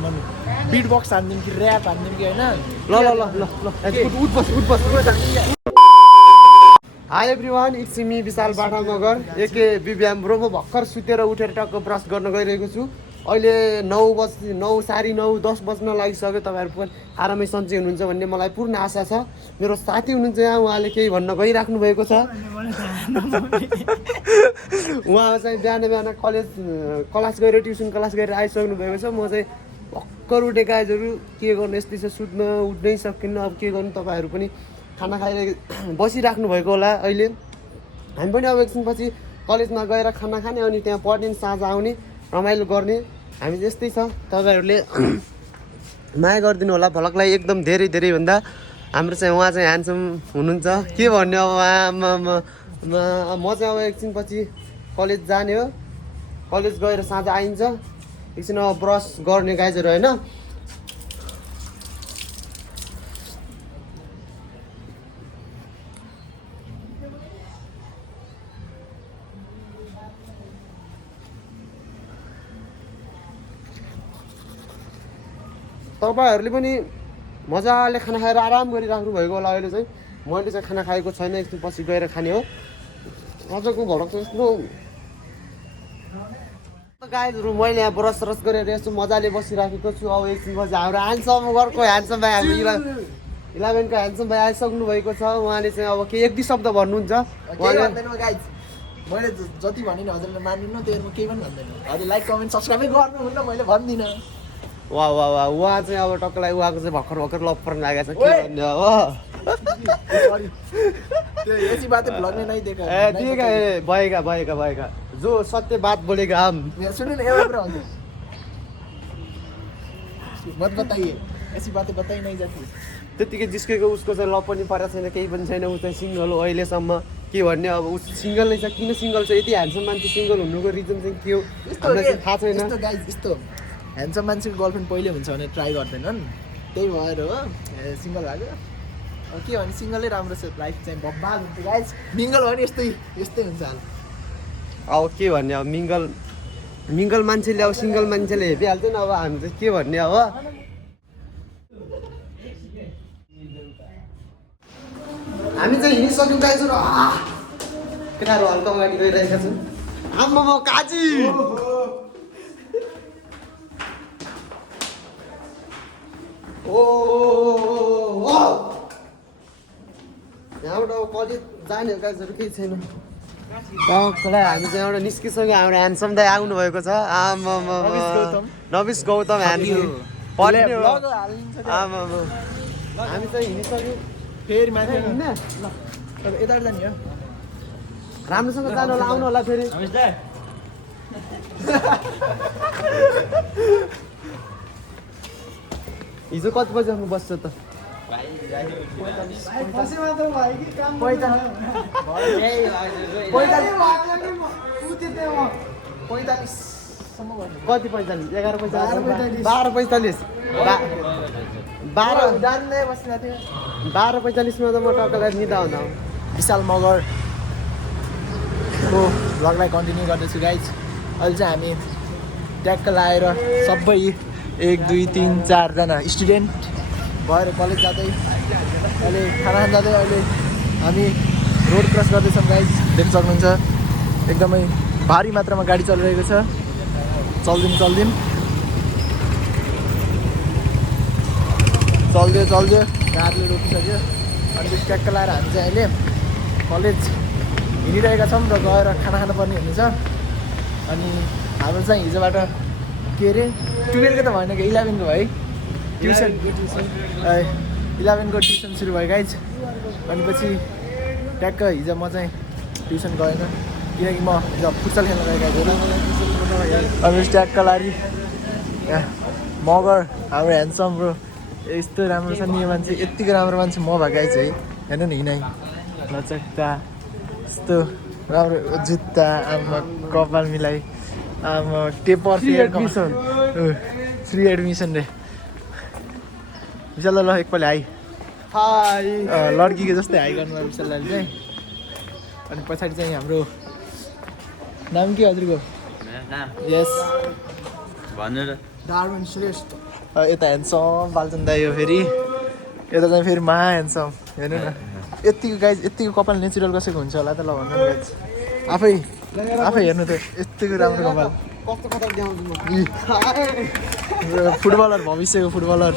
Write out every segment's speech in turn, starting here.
हानिदिउँ mummy beet box हानिदिउँ कि rap हानिदिउँ कि होइन ल ल ल ल ल उठ hi everyone it's me Vishal बाटामगर एके बिब्याम ब्रो। म भर्खर सुतेर उठेर टक्क ब्रस गर्न गइरहेको छु। अहिले 9 साढे 9 10 बज्न लागिसक्यो। तपाईँहरू पनि आरामै सन्चै हुनुहुन्छ भन्ने मलाई पूर्ण आशा छ। मेरो साथी हुनुहुन्छ यहाँ, उहाँले केही भन्न गइराख्नु भएको छ। उहाँ चाहिँ बिहान क्लास गएर ट्युसन क्लास गरेर आइसक्नु भएको छ। म चाहिँ भर्खर उठेको आइजहरू के गर्नु, यस्तै छ, सुत्न उठ्नै सकिन्न। अब के गर्नु, तपाईँहरू पनि खाना खाएर बसिराख्नु भएको होला। अहिले हामी पनि अब एकछिनपछि कलेजमा गएर खाना खाने, अनि त्यहाँ पढ्ने, साँझ आउने, रमाइलो गर्ने। हामी त्यस्तै छ। तपाईँहरूले माया गरिदिनु होला भलकलाई एकदम धेरै भन्दा। हाम्रो चाहिँ उहाँ चाहिँ ह्यान्डसम हुनुहुन्छ, के भन्ने अब म चाहिँ अब एकछिनपछि कलेज जाने हो। कलेज गएर साँझ आइन्छ, एकछिन अब ब्रस गर्ने गाइजहरू होइन। तपाईँहरूले पनि मजाले खाना खाएर आराम गरिराख्नु भएको होला। अहिले चाहिँ मैले चाहिँ खाना खाएको छैन, एकछिन पछि गएर खाने हो। आजको भरक चाहिँ यस्तो गाइजहरू, मैले यहाँ ब्रस गरेर यस्तो मजाले बसिराखेको छु। अब एकछिन पछि हाम्रो ह्यान्डसमको ह्यान्डसम भाइ, हाम्रो 11को ह्यान्डसम भाइ आइसक्नु भएको छ। उहाँले चाहिँ अब के 1-2 शब्द भन्नुहुन्छ। मैले जति भने नि हजुरले मान्नु, त्योमा केही पनि भन्दैन। हजुर लाइक कमेन्ट सब्सक्राइबै गर्नुहुन्न, मैले भन्दिनँ। वाह वाह वाह, उहाँ चाहिँ अब टक्कलाई उहाँको चाहिँ भर्खर लप पर्न लागेको छ। के भन्ने अब त्यो ऐसी बातें ब्लॉग में नहीं देखा ए ठीक है, भएगा जो सत्य बात बोलेगा हम। सुनो ना, यहाँ मत बताइए, ऐसी बातें बताई नहीं जाती। त्यतिकै जिस्केको उसको चाहिँ लप पनि परेको छैन, केही पनि छैन। ऊ चाहिँ सिङ्गल हो अहिलेसम्म। के भन्ने अब, उस सिङ्गल नै छ। किन सिङ्गल छ? यति ह्यान्डसम मान्छे सिङ्गल हुनुको रिजन चाहिँ के हो थाहा छैन। यस्तो गाइज, यस्तो ह्यान्डसम मान्छेको गर्लफ्रेन्ड पहिले हुन्छ भने ट्राई गर्दैनन्, त्यही भएर हो सिङ्गल भएको। अब के भने सिङ्गलै राम्रो छ, लाइफ चाहिँ बब्बाल हुन्छ गाइज। मिङ्गल भयो भने यस्तै हुन्छ हाल। अब के भन्ने, अब मिङ्गल मान्छेले अब सिङ्गल मान्छेले हेपिहाल्छ नि। अब हामी चाहिँ के भन्ने अब। हामी चाहिँ हिँडिसक्यौँ गाइजहरू। केटाहरू हल्का अगाडि गइरहेका छौँ। आम्मा म काजी यहाँबाट अब कलेज जाने गाइजहरू केही छैन। हामी चाहिँ एउटा निस्किसक्यो। हाम्रो ह्यान्डसम दाइ आउनु भएको छ। आमा नविस गौतम ह्यान्डसम पढ्ने हो। आमा हामी चाहिँ हिँडिसक्यौँ। फेरि माथि हिँड्ने यता जाने हो। राम्रोसँग जानु होला, आउनु होला फेरि। हिजो कति बजी आउनु बस्छ त? 45 कति 45? 11:45 12:45 12:45 मा त म टक्कलाई निदा हुँदा विशाल मगरको भ्लगलाई कन्टिन्यू गर्दैछु गाइज। अहिले चाहिँ हामी ट्याक्क लाएर सबै 1 2 3 4 जना स्टुडेन्ट भएर कलेज जाँदै, अहिले खाना खान जाँदै, अहिले हामी रोड क्रस गर्दैछौँ गाइज। देख्न सक्नुहुन्छ एकदमै भारी मात्रामा गाडी चलिरहेको छ। चल्दियो कारले रोकिसक्यो। अनि ट्याक्क लाएर हामी चाहिँ अहिले कलेज हिँडिरहेका छौँ र गएर खाना खानुपर्ने हुनेछ। अनि हाम्रो चाहिँ हिजोबाट के अरे 12को त भएन कि 11को भयो है ट्युसन। 11को ट्युसन सुरु भयो गाइज। अनि पछि ट्याक्क हिजो म चाहिँ ट्युसन गएन, किनकि म हिजो फुटसल खेल्न गएको थिएँ। अनि ट्याक्क लारी मगर हाम्रो ह्यान्डसम ब्रो यस्तो राम्रो छ नि। यो मान्छे यत्तिको राम्रो मान्छे म भएको आइज है। हेर्नु नि हिँडाइ लचक्का यस्तो राम्रो जुत्ता, आमा कपाल मिलाइ, आमा टेपर फ्री एडमिसन रे। विशाल ल एकपल्ट हाई लड्कीको जस्तै हाई गर्नुभयो विशाल दाइले चाहिँ। अनि पछाडि चाहिँ हाम्रो नाम के हजुरको? यस भन्नु र डार्विन श्रेष्ठ यता ह्यान्डसम बालचन्द्र दाइ हो फेरि यता चाहिँ फेरि महा ह्यान्डसम हेर्नु न यत्तिको गाइज यत्तिको कपाल नेचुरल कसैको हुन्छ होला त ल भन्नु न गाइज आफै हेर्नु त यत्तिको राम्रो कपाल कस्तो कता देखाउँछु म फुटबलर भविष्यको फुटबलर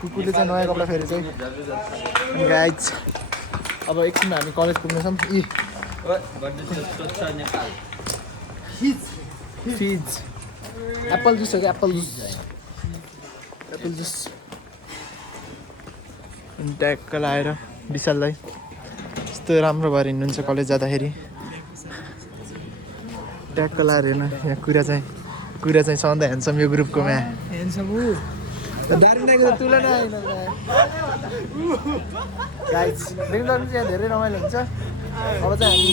कुकुरले चाहिँ नयाँ कपडा फेरि चाहिँ गाइज अब एकछिनमा हामी कलेज पुग्नेछौँ फिज एप्पल जुस हो क्या एप्पल जुस ट्याक्क लाएर विशाललाई यस्तो राम्रो भएर हिँड्नुहुन्छ कलेज जाँदाखेरि ट्याक्क लाएर हेर्नु यहाँ कुरा चाहिँ सधैँ ह्यान्डसम यो ग्रुपकोमा ह्यान्डसम दार्जिलिङको तुलना होइन गाइज देख्नु चाहिँ धेरै रमाइलो हुन्छ अब चाहिँ हामी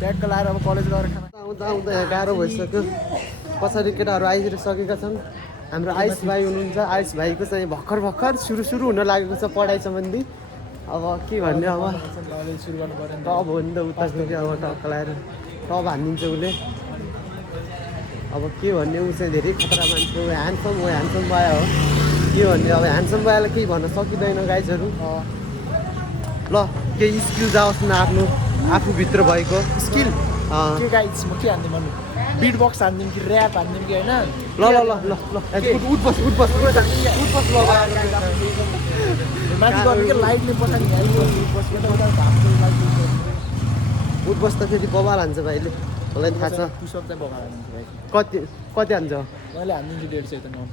ट्याक्क लाएर अब कलेज गएर खाना आउँदा यहाँ गाह्रो भइसक्यो पछाडि केटाहरू आइसकेका छन् हाम्रो आयुष भाइ हुनुहुन्छ आयुष भाइको चाहिँ भर्खर सुरु हुन लागेको छ पढाइ सम्बन्धी अब के भन्ने अब कलेज सुरु गर्नु पऱ्यो टप हो नि त उता अब टक्क लगाएर टप हानिदिन्छ उसले अब के भन्ने ऊ चाहिँ धेरै खतरा मान्छे हो ह्यान्डसम बाया हो के भन्ने अब ह्यान्डसम बायालाई केही भन्न सकिँदैन गाइजहरू ल केही स्किल जाओस् न आफूभित्र भएको स्किल के गाइज म के हान्दिउँ भन्नु बिट बक्स हान्दिउँ कि ऱ्याप हान्दिउँ कि होइन ल उठबस माथि गर्नु के लाइटले पछाडि उठबस त फेरि बबाल हान्छ भाइले मलाई थाहा छ पुसअप चाहिँ बगाएर हान्छु भाइ कति हान्छ मैले हानिदिन्छु 150 त नन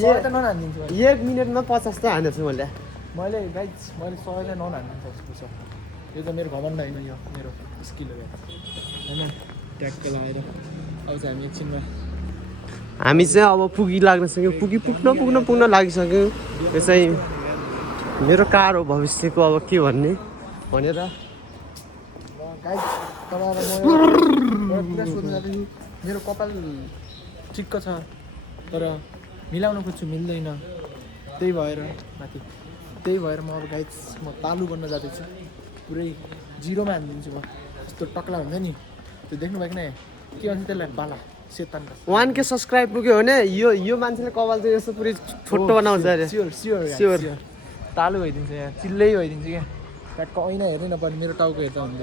100 त नन हानिदिन्छु 1 मिनटमा 50 त हानेछु मैले 100 चाहिँ नन हानिदिन्छु पुसअप यो त मेरो घमण्ड होइन यो मेरो स्किल हो होइन ट्याक्क लगाएर अब चाहिँ हामी एकछिनमा हामी चाहिँ अब लाग्नसक्यो पुग्न लागिसक्यो यो चाहिँ मेरो कार हो भविष्यको अब के भन्ने भनेर गाइस तपाईँलाई म कुरा सोध्नु जाँदैछु मेरो कपाल ठिक्क छ तर मिलाउन खोज्छु मिल्दैन त्यही भएर म अब गाइस म तालु बन्न जाँदैछु पुरै जिरोमा हानिदिन्छु म यस्तो टक्ला हुन्छ नि त्यो देख्नु भएको नै के भन्छ त्यसलाई बाला सेतान 1K सब्सक्राइब पुग्यो भने यो मान्छेले कपाल चाहिँ यस्तो पुरै छोटो बनाउँछ अरे स्योर तालु भइदिन्छ यहाँ चिल्लै भइदिन्छ क्या ट्याक्क ऐना हेर्नै नपर्ने मेरो टाउको हेर्दा हुन्छ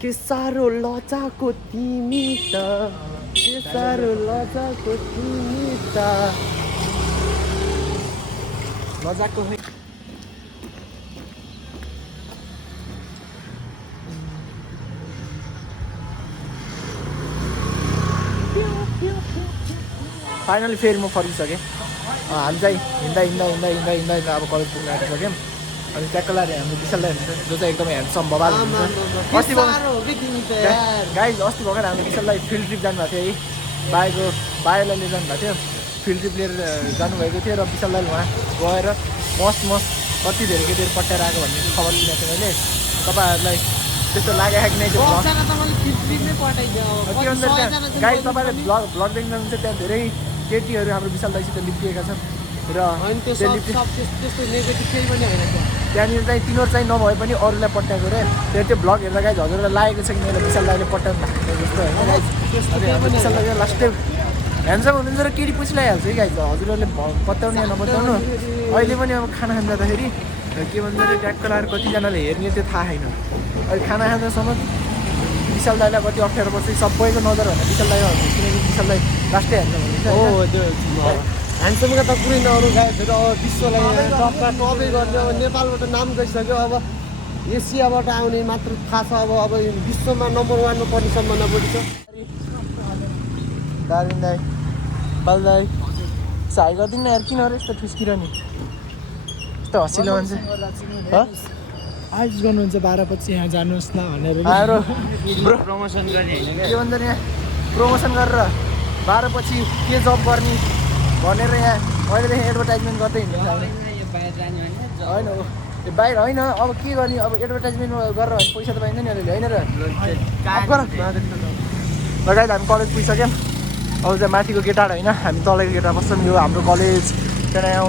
के साह्रो लजाको तिमी त मजाको फाइनली फेरि म फर्किसकेँ हामी चाहिँ हिँड्दा अब कलेज पुग्न आइसक्यौँ अनि ट्याक्क लाएर हाम्रो विशाललाई हुन्छ जो चाहिँ एकदमै ह्यान्डसम बबाल हुन्छ गाइज अस्ति भर्खर हाम्रो विशाललाई फिल्ड ट्रिप जानुभएको थियो है बायोलाई लिएर जानुभएको थियो फिल्ड ट्रिप लिएर जानुभएको थियो र विशाललाई उहाँ गएर मस्त कति धेरै पट्याएर आएको भन्ने खबर सुनेको थिएँ मैले तपाईँहरूलाई त्यस्तो लागेको कि नै त्यो गाइज तपाईँले भ्लग देख्न जानुहुन्छ त्यहाँ धेरै केटीहरू हाम्रो विशाल दाइसित लिपिएका छन् र त्यहाँनिर चाहिँ तिनीहरू चाहिँ नभए पनि अरूलाई पट्याएको रे त्यो भ्लग हेर्दा गाइज हजुरलाई लागेको छ कि मैले विशाल दाइले पट्याउनु भएको जस्तो होइन गाइज हाम्रो विशाल दाइ लास्टै ह्यान्डसम हुनुहुन्छ र केटी पुछिलाइहाल्छ है गाइज हजुरहरूले पत्याउनु या नपत्याउनु अहिले पनि अब खाना खान जाँदाखेरि के भन्छ अरे ट्याक्क लाएर कतिजनाले हेर्ने त्यो थाहा छैन अहिले खाना खाँदासम्म विशाल दाइलाई कति अप्ठ्यारो पर्छ सबैको नजर होइन विशाल दाइ किनकि विशाल दाइ लास्टै ह्यान्डसम हुन्छ ह्यान्डसमका त पुरै नअरू गायकहरू अब विश्वलाई टपै गर्ने अब नेपालबाट नाम गइसक्यो अब एसियाबाट आउने मात्र थाहा छ अब विश्वमा नम्बर 1मा पर्ने सम्भावना बढी छ दार्जिलिङ दाइ बाल दाइ सहाय गरिदिनु न यार किन अरे यस्तो ठुस्किरहने यस्तो हँसिलो मान्छे आइज गर्नुहुन्छ 12 पछि यहाँ जानुहोस् न भनेर प्रमोसन गर्ने होइन के भन्छ यहाँ प्रमोसन गरेर 12 पछि के जब गर्ने भनेर यहाँ अहिलेदेखि एडभर्टाइजमेन्ट गर्दै हिँड्नु होइन त्यो बाहिर होइन अब के गर्ने अब एडभर्टाइजमेन्ट गरेर भने पैसा त पाइन्छ नि अलिअलि होइन र लगायत हामी कलेज पुगिसक्यौँ अब चाहिँ माथिको गेटार होइन हामी तलको गेटार बस्छौँ यो हाम्रो कलेज त्यहाँ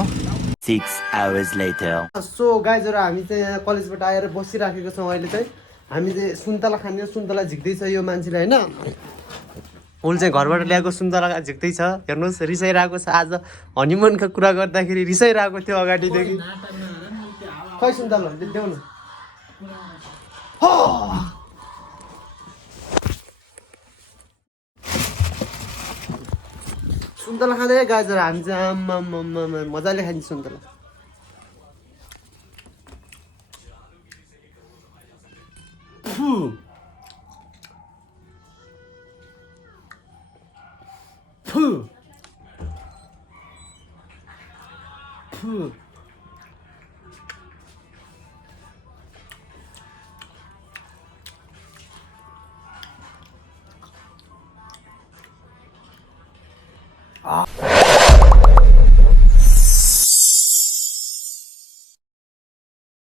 6 hours later. सो गाइजहरू हामी चाहिँ यहाँ कलेजबाट आएर बसिराखेको छौँ अहिले चाहिँ हामी चाहिँ सुन्तला खाने सुन्तला झिक्दैछ यो मान्छेले होइन उसले चाहिँ घरबाट ल्याएको सुन्तला झिक्दैछ हेर्नुहोस् रिसाइरहेको छ आज हनिमुनको कुरा गर्दाखेरि रिसाइरहेको थियो अगाडिदेखि खै सुन्तला देऊ न सुन्तला खाँदै गाजर हामी चाहिँ आम्मा मजाले खान्छ सुन्तला